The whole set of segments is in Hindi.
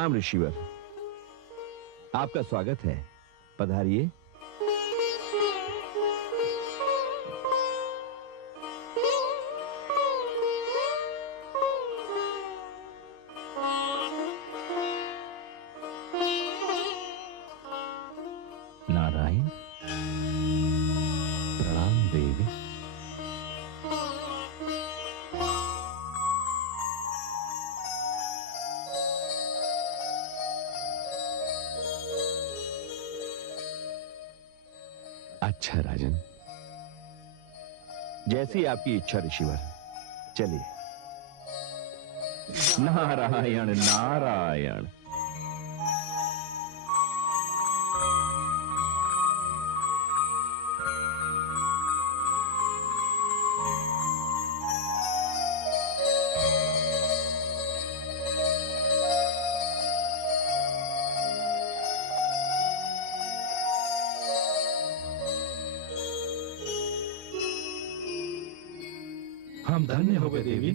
प्रणाम ऋषिवर, आपका स्वागत है। पधारिए। नारायण, प्रणाम देवी। अच्छा राजन, जैसी आपकी इच्छा ऋषिवर। चलिए। नारायण नारायण। हम धन्य हो गए देवी।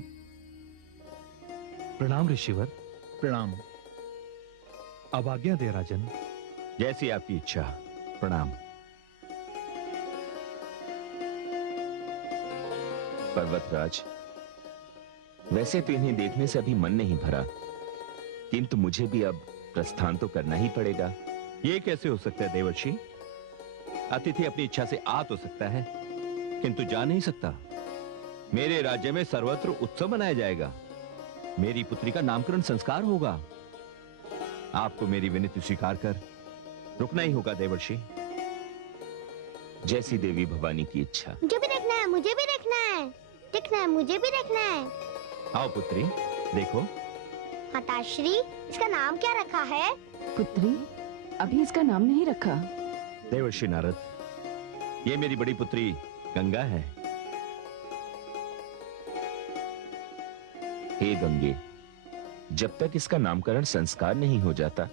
प्रणाम ऋषिवर। प्रणाम। अब आज्ञा दे राजन। जैसी आपकी इच्छा। प्रणाम। पर्वतराज, वैसे तो इन्हें देखने से अभी मन नहीं भरा, किंतु मुझे भी अब प्रस्थान तो करना ही पड़ेगा। ये कैसे हो सकता है देवर्षि? अतिथि अपनी इच्छा से आ तो सकता है, किंतु जा नहीं सकता। मेरे राज्य में सर्वत्र उत्सव मनाया जाएगा। मेरी पुत्री का नामकरण संस्कार होगा। आपको मेरी विनती स्वीकार कर रुकना ही होगा देवर्षि। जैसी देवी भवानी की इच्छा। मुझे भी देखना है, मुझे भी देखना है, देखना है, मुझे भी देखना है। आओ पुत्री, देखो। माताश्री, इसका नाम क्या रखा है? पुत्री, अभी इसका नाम नहीं रखा। देवर्षि नारद, ये मेरी बड़ी पुत्री गंगा है। हे गंगे, जब तक इसका नामकरण संस्कार नहीं हो जाता,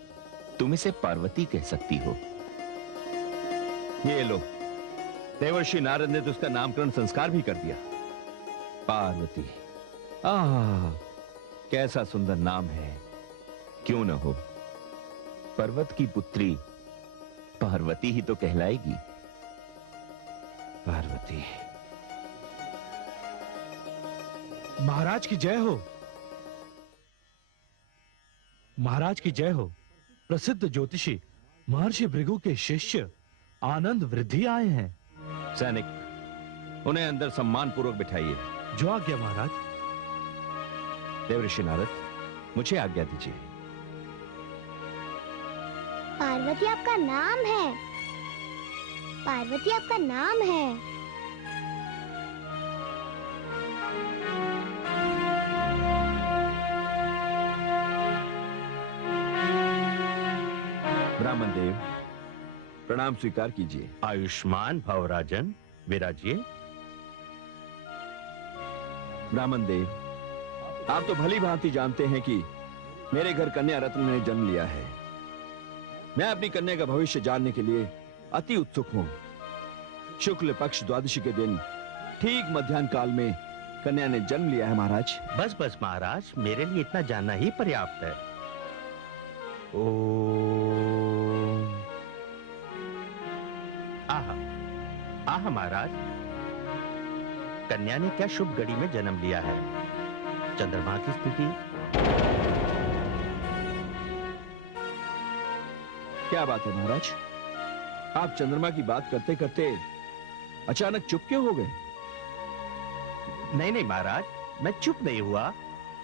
तुम इसे पार्वती कह सकती हो। ये लो, देवर्षि नारद ने तो उसका नामकरण संस्कार भी कर दिया। पार्वती। आह, कैसा सुंदर नाम है। क्यों न हो, पर्वत की पुत्री पार्वती ही तो कहलाएगी। पार्वती। महाराज की जय हो। महाराज की जय हो। प्रसिद्ध ज्योतिषी महर्षि भृगु के शिष्य आनंद वृद्धि आए हैं। सैनिक, उन्हें अंदर सम्मान पूर्वक बिठाइए। जो आज्ञा महाराज। देवर्षि नारद, मुझे आज्ञा दीजिए। पार्वती आपका नाम है। पार्वती आपका नाम है। ब्राह्मण देव, प्रणाम स्वीकार कीजिए। आयुष्मान भव राजन, विराजिए। ब्राह्मण देव, आप तो भली भांति जानते हैं कि मेरे घर कन्या रत्न ने जन्म लिया है। मैं अपनी कन्या का भविष्य जानने के लिए अति उत्सुक हूं। शुक्ल पक्ष द्वादशी के दिन ठीक मध्याह्न काल में कन्या ने जन्म लिया है महाराज। बस बस महाराज, मेरे लिए इतना जानना ही पर्याप्त है। ओम। आहा, आहा महाराज, कन्या ने क्या शुभ घड़ी में जन्म लिया है। चंद्रमा की स्थिति। क्या बात है महाराज, आप चंद्रमा की बात करते करते अचानक चुप क्यों हो गए? नहीं नहीं महाराज, मैं चुप नहीं हुआ।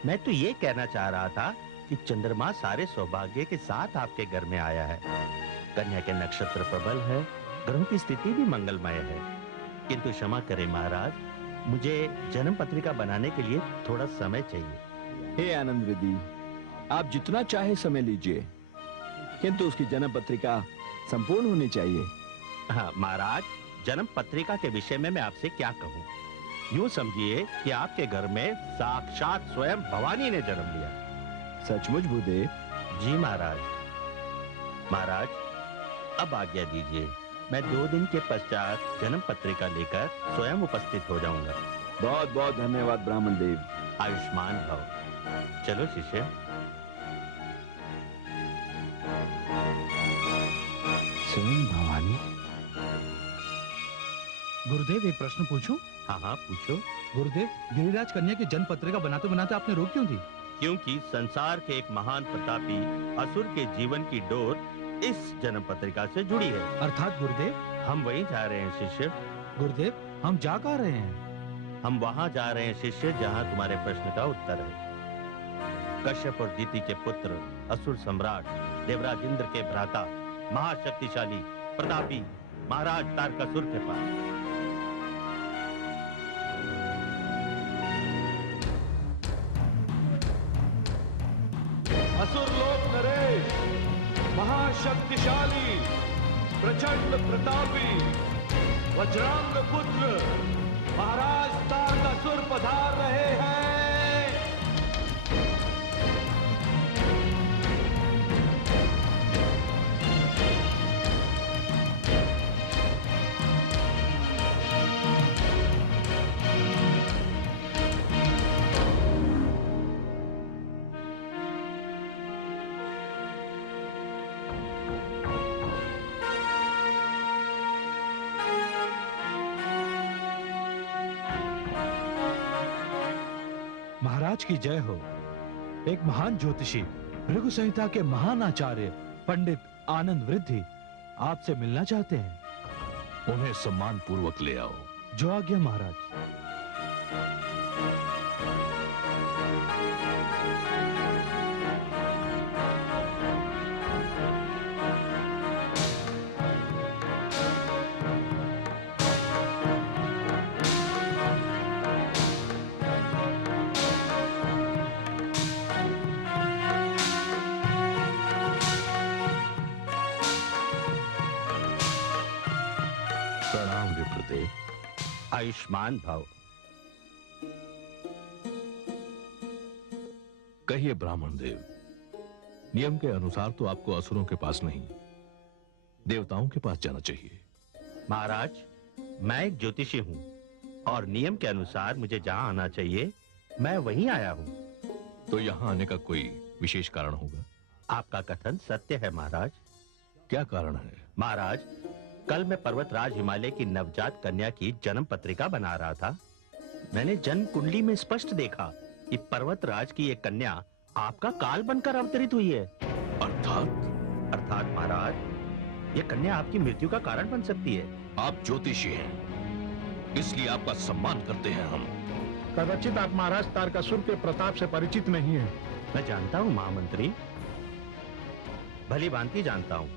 मैं तो ये कहना चाह रहा था कि चंद्रमा सारे सौभाग्य के साथ आपके घर में आया है। कन्या के नक्षत्र प्रबल है, ग्रहों की स्थिति भी मंगलमय है। किंतु क्षमा करें महाराज, मुझे जन्म पत्रिका बनाने के लिए थोड़ा समय चाहिए। हे आनंद वृद्धि, आप जितना चाहे समय लीजिए, किंतु उसकी जन्म पत्रिका संपूर्ण होनी चाहिए। हाँ महाराज, जन्म पत्रिका के विषय में मैं आपसे क्या कहूँ। यूं समझिए कि आपके घर में साक्षात स्वयं भवानी ने जन्म लिया। सचमुच भूदेव? जी महाराज। महाराज, अब आज्ञा दीजिए, मैं 2 दिन के पश्चात जन्म पत्रिका लेकर स्वयं उपस्थित हो जाऊंगा। बहुत बहुत धन्यवाद ब्राह्मण देव। आयुष्मान भव। चलो शिष्य। सेन भवानी। गुरुदेव एक प्रश्न पूछूं? हाँ हाँ पूछो। गुरुदेव, गिरिराज कन्या की जन्म पत्रिका बनाते बनाते आपने रोक क्यों दी? क्योंकि संसार के एक महान प्रतापी असुर के जीवन की डोर इस जन्म पत्रिका से जुड़ी है। अर्थात गुरुदेव, हम वहीं जा रहे हैं शिष्य। गुरुदेव हम जा कहाँ रहे हैं? हम वहां जा रहे हैं शिष्य जहां तुम्हारे प्रश्न का उत्तर है। कश्यप और दीति के पुत्र असुर सम्राट देवराज इंद्र के भ्राता महाशक्तिशाली प्रतापी महाराज तारकासुर के पास। असुरलोक नरेश, महाशक्तिशाली प्रचंड प्रतापी वज्रांग पुत्र महाराज तारकासुर पधार रहे हैं। महाराज की जय हो। एक महान ज्योतिषी भृगु संहिता के महान आचार्य पंडित आनंद वृद्धि आपसे मिलना चाहते हैं। उन्हें सम्मान पूर्वक ले आओ। जो आज्ञा महाराज। प्रणाम विप्रदेव। आयुष्मान भव। कहिए ब्राह्मण देव, नियम के अनुसार तो आपको असुरों के पास नहीं, देवताओं के पास जाना चाहिए। महाराज, मैं एक ज्योतिषी हूँ और नियम के अनुसार मुझे जहाँ आना चाहिए मैं वहीं आया हूँ। तो यहाँ आने का कोई विशेष कारण होगा? आपका कथन सत्य है महाराज। क्या कारण है? महाराज, कल मैं पर्वतराज हिमालय की नवजात कन्या की जन्म पत्रिका बना रहा था। मैंने जन्म कुंडली में स्पष्ट देखा कि पर्वतराज की एक कन्या आपका काल बनकर अवतरित हुई है। अर्थात महाराज, ये कन्या आपकी मृत्यु का कारण बन सकती है। आप ज्योतिषी हैं, इसलिए आपका सम्मान करते हैं हम। कदाचित आप महाराज तारकासुर के प्रताप से परिचित नहीं है। मैं जानता हूँ महामंत्री, भली भांति जानता हूँ।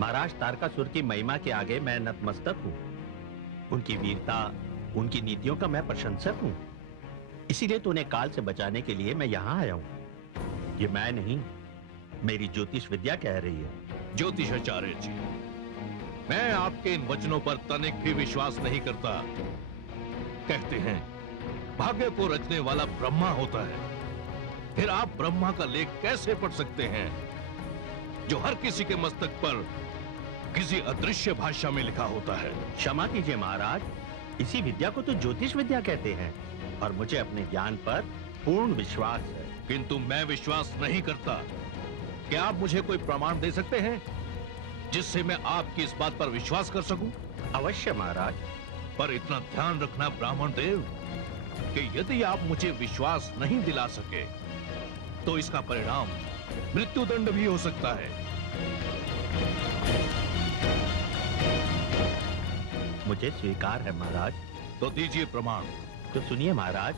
महाराज तारकासुर की महिमा के आगे मैं नतमस्तक हूँ। उनकी वीरता, उनकी नीतियों का मैं प्रशंसक हूँ। इसीलिए तो उन्हें काल से बचाने के लिए मैं यहाँ आया हूँ। ये मैं नहीं, मेरी ज्योतिष विद्या कह रही है। ज्योतिषाचार्य जी, मैं आपके इन वचनों पर तनिक भी विश्वास नहीं करता। कहते हैं भाग्य को रचने वाला ब्रह्मा होता है, फिर आप ब्रह्मा का लेख कैसे पढ़ सकते हैं जो हर किसी के मस्तक पर किसी अदृश्य भाषा में लिखा होता है? क्षमा कीजिए महाराज, इसी विद्या को तो ज्योतिष विद्या कहते हैं और मुझे अपने ज्ञान पर पूर्ण विश्वास है। किंतु मैं विश्वास नहीं करता। क्या आप मुझे कोई प्रमाण दे सकते हैं जिससे मैं आपकी इस बात पर विश्वास कर सकूं? अवश्य महाराज। पर इतना ध्यान रखना ब्राह्मण देव कि यदि आप मुझे विश्वास नहीं दिला सके तो इसका परिणाम मृत्युदंड भी हो सकता है। मुझे स्वीकार है महाराज। तो दीजिए प्रमाण। तो सुनिए महाराज,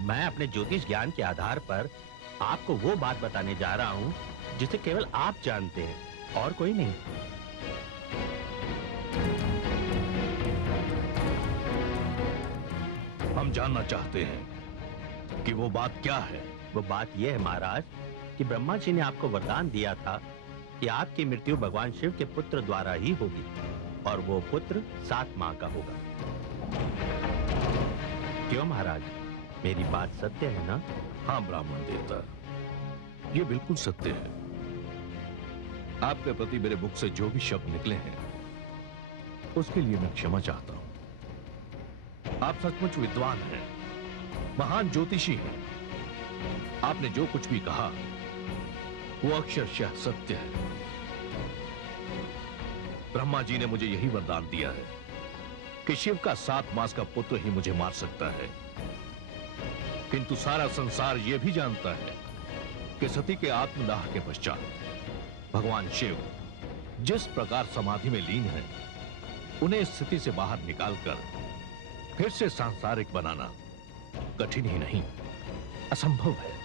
मैं अपने ज्योतिष ज्ञान के आधार पर आपको वो बात बताने जा रहा हूँ जिसे केवल आप जानते हैं और कोई नहीं। हम जानना चाहते हैं कि वो बात क्या है। वो बात यह है महाराज कि ब्रह्मा जी ने आपको वरदान दिया था कि आपकी मृत्यु भगवान शिव के पुत्र द्वारा ही होगी और वो पुत्र 7 माह का होगा। क्यों महाराज, मेरी बात सत्य है ना? हाँ ब्राह्मण देवता, ये बिल्कुल सत्य है। आपके प्रति मेरे मुख से जो भी शब्द निकले हैं उसके लिए मैं क्षमा चाहता हूं। आप सचमुच विद्वान हैं, महान ज्योतिषी हैं। आपने जो कुछ भी कहा वो अक्षरशः सत्य है। ब्रह्मा जी ने मुझे यही वरदान दिया है कि शिव का 7 मास का पुत्र ही मुझे मार सकता है, किंतु सारा संसार यह भी जानता है कि सती के आत्मदाह के पश्चात भगवान शिव जिस प्रकार समाधि में लीन है, उन्हें इस स्थिति से बाहर निकालकर फिर से सांसारिक बनाना कठिन ही नहीं, असंभव है।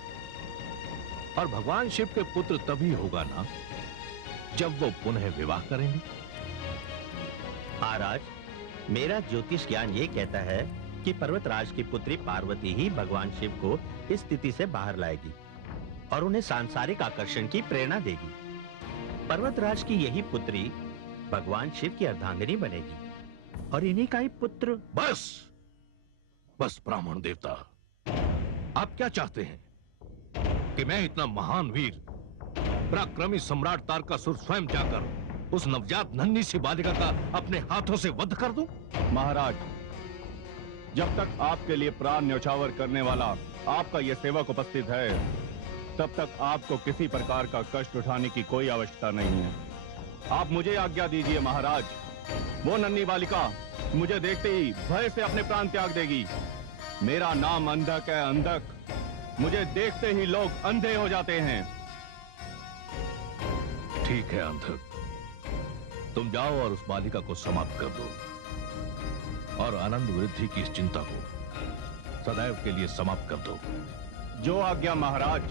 और भगवान शिव के पुत्र तभी होगा ना जब वो पुनः विवाह करेंगे। महाराज, मेरा ज्योतिष ज्ञान ये कहता है कि पर्वतराज की पुत्री पार्वती ही भगवान शिव को इस स्थिति से बाहर लाएगी और उन्हें सांसारिक आकर्षण की प्रेरणा देगी। पर्वतराज की यही पुत्री भगवान शिव की अर्धांगिनी बनेगी और इन्हीं का ही पुत्र। बस बस ब्राह्मण देवता, आप क्या चाहते हैं कि मैं इतना महान वीर पराक्रमी सम्राट तारकासुर स्वयं जाकर उस नवजात नन्ही सी बालिका का अपने हाथों से वध कर दूं? महाराज, जब तक आपके लिए प्राण न्यौछावर करने वाला आपका यह सेवक उपस्थित है, तब तक आपको किसी प्रकार का कष्ट उठाने की कोई आवश्यकता नहीं है। आप मुझे आज्ञा दीजिए महाराज। वो नन्ही बालिका मुझे देखते ही भय से अपने प्राण त्याग देगी। मेरा नाम अंधक है, अंधक। मुझे देखते ही लोग अंधे हो जाते हैं। ठीक है अंधक, तुम जाओ और उस बालिका को समाप्त कर दो और आनंद वृद्धि की इस चिंता को सदैव के लिए समाप्त कर दो। जो आज्ञा महाराज।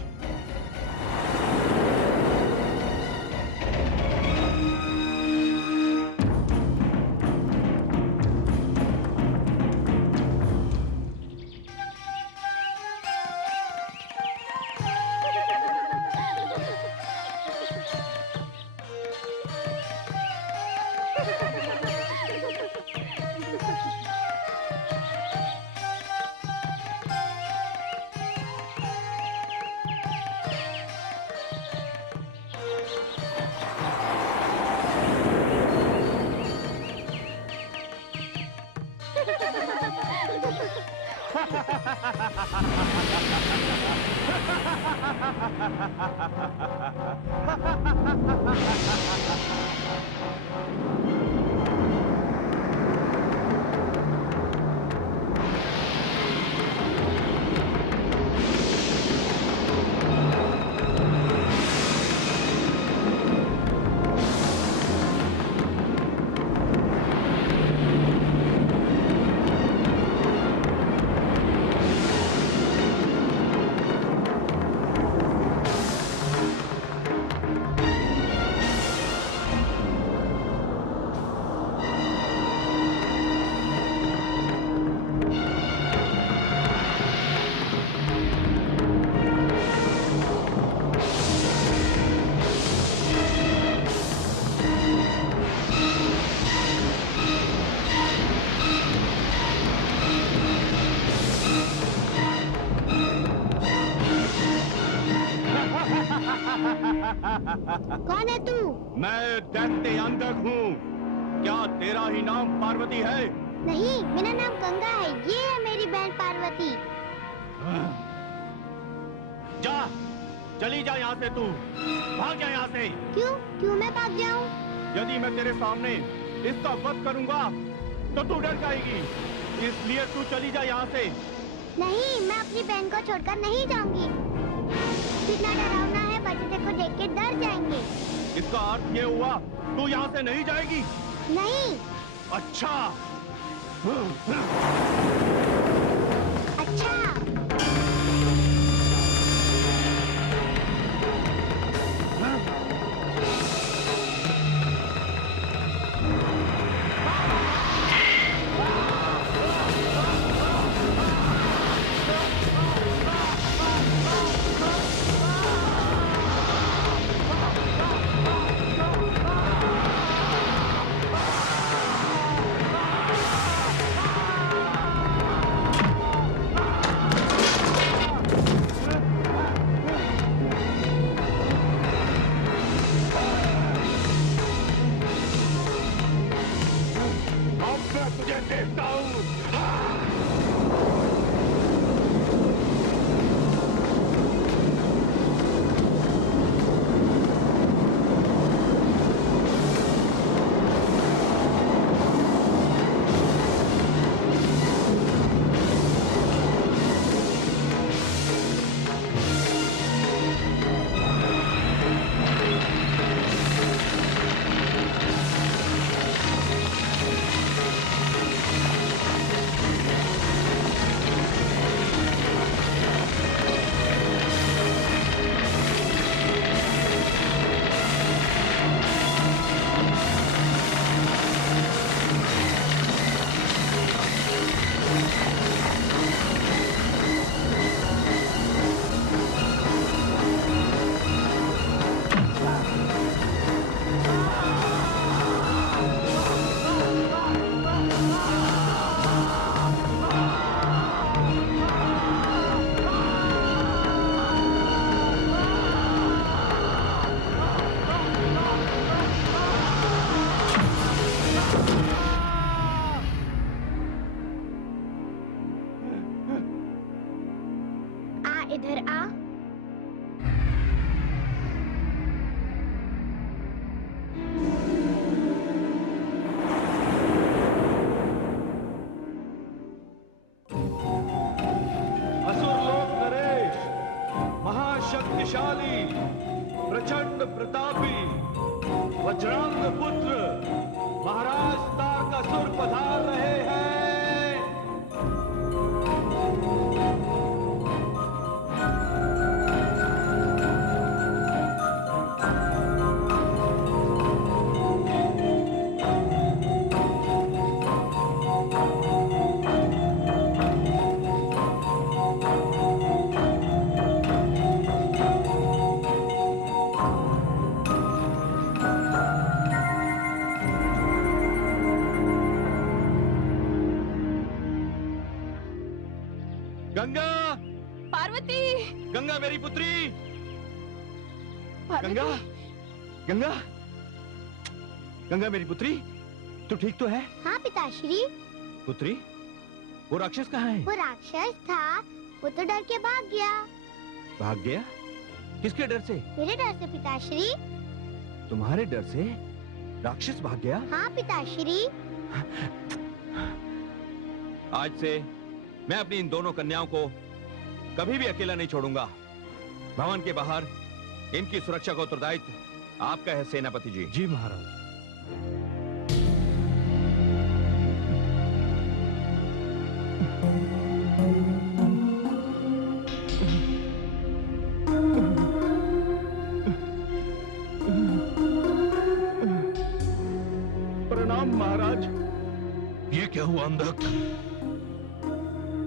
कौन है तू? मैं दैत्य अंधक हूँ। क्या तेरा ही नाम पार्वती है? नहीं, मेरा नाम गंगा है। ये है मेरी बहन पार्वती। जा, चली जा यहाँ से तू। भाग जा यहाँ से। क्यों? क्यों मैं भाग जाऊँ? यदि मैं तेरे सामने इसका वध करूंगा तो तू डर जाएगी, इसलिए तू चली जा यहाँ से। नहीं, मैं अपनी बहन को छोड़कर नहीं जाऊंगी। कितना डरावना है, बच्चे को देख के डर जाएंगे। इसका अर्थ ये हुआ तू यहाँ से नहीं जाएगी? नहीं। अच्छा। अच्छा। शक्तिशाली प्रचंड प्रतापी वज्रांग पुत्र महाराज तारकासुर पधार रहे हैं। गंगा, पार्वती, गंगा मेरी पुत्री, पार्वती। गंगा, गंगा, गंगा मेरी पुत्री, तू ठीक तो है? हाँ पिताश्री, पुत्री, वो राक्षस कहाँ है? वो राक्षस था, वो तो डर के भाग गया। भाग गया? किसके डर से? मेरे डर से पिताश्री। तुम्हारे डर से राक्षस भाग गया? हाँ पिताश्री। आज से मैं अपनी इन दोनों कन्याओं को कभी भी अकेला नहीं छोड़ूंगा। भवन के बाहर इनकी सुरक्षा का उत्तरदायित्व आपका है सेनापति जी। जी महाराज। प्रणाम महाराज। ये क्या हुआ अंधक?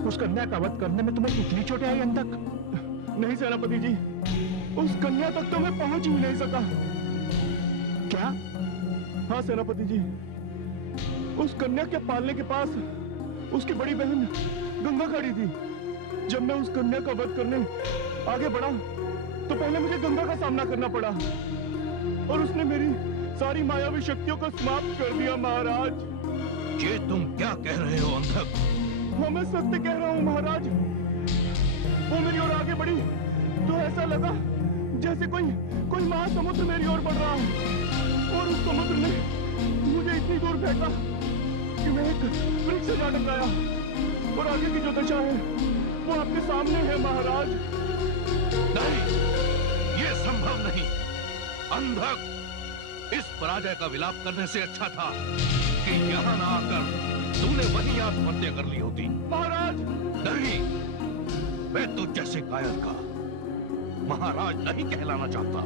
उस कन्या का वध करने में तुम्हें कितनी चोटें आई अंधक? नहीं सेनापति जी, उस कन्या तक तो मैं पहुंच ही नहीं सका। क्या? हाँ सेनापति जी, उस कन्या के पालने के पास उसकी बड़ी बहन गंगा खड़ी थी। जब मैं उस कन्या का वध करने आगे बढ़ा तो पहले मुझे गंगा का सामना करना पड़ा और उसने मेरी सारी मायावी शक्तियों को समाप्त कर दिया महाराज। ये तुम क्या कह रहे हो अंधक? हाँ मैं सत्य कह रहा हूँ महाराज। वो मेरी ओर आगे बढ़ी तो ऐसा लगा जैसे कोई महासमुद्र मेरी ओर बढ़ रहा है और उस समुद्र ने मुझे इतनी दूर फेंका कि मैं एक वृक्ष से जा टकराया और आगे की जो दशा है वो आपके सामने है महाराज। नहीं, ये संभव नहीं। अंधक, इस पराजय का विलाप करने से अच्छा था कि यहाँ ना आकर तूने वहीं आत्महत्या कर ली होती। महाराज नहीं, मैं तो जैसे कायर का महाराज नहीं कहलाना चाहता।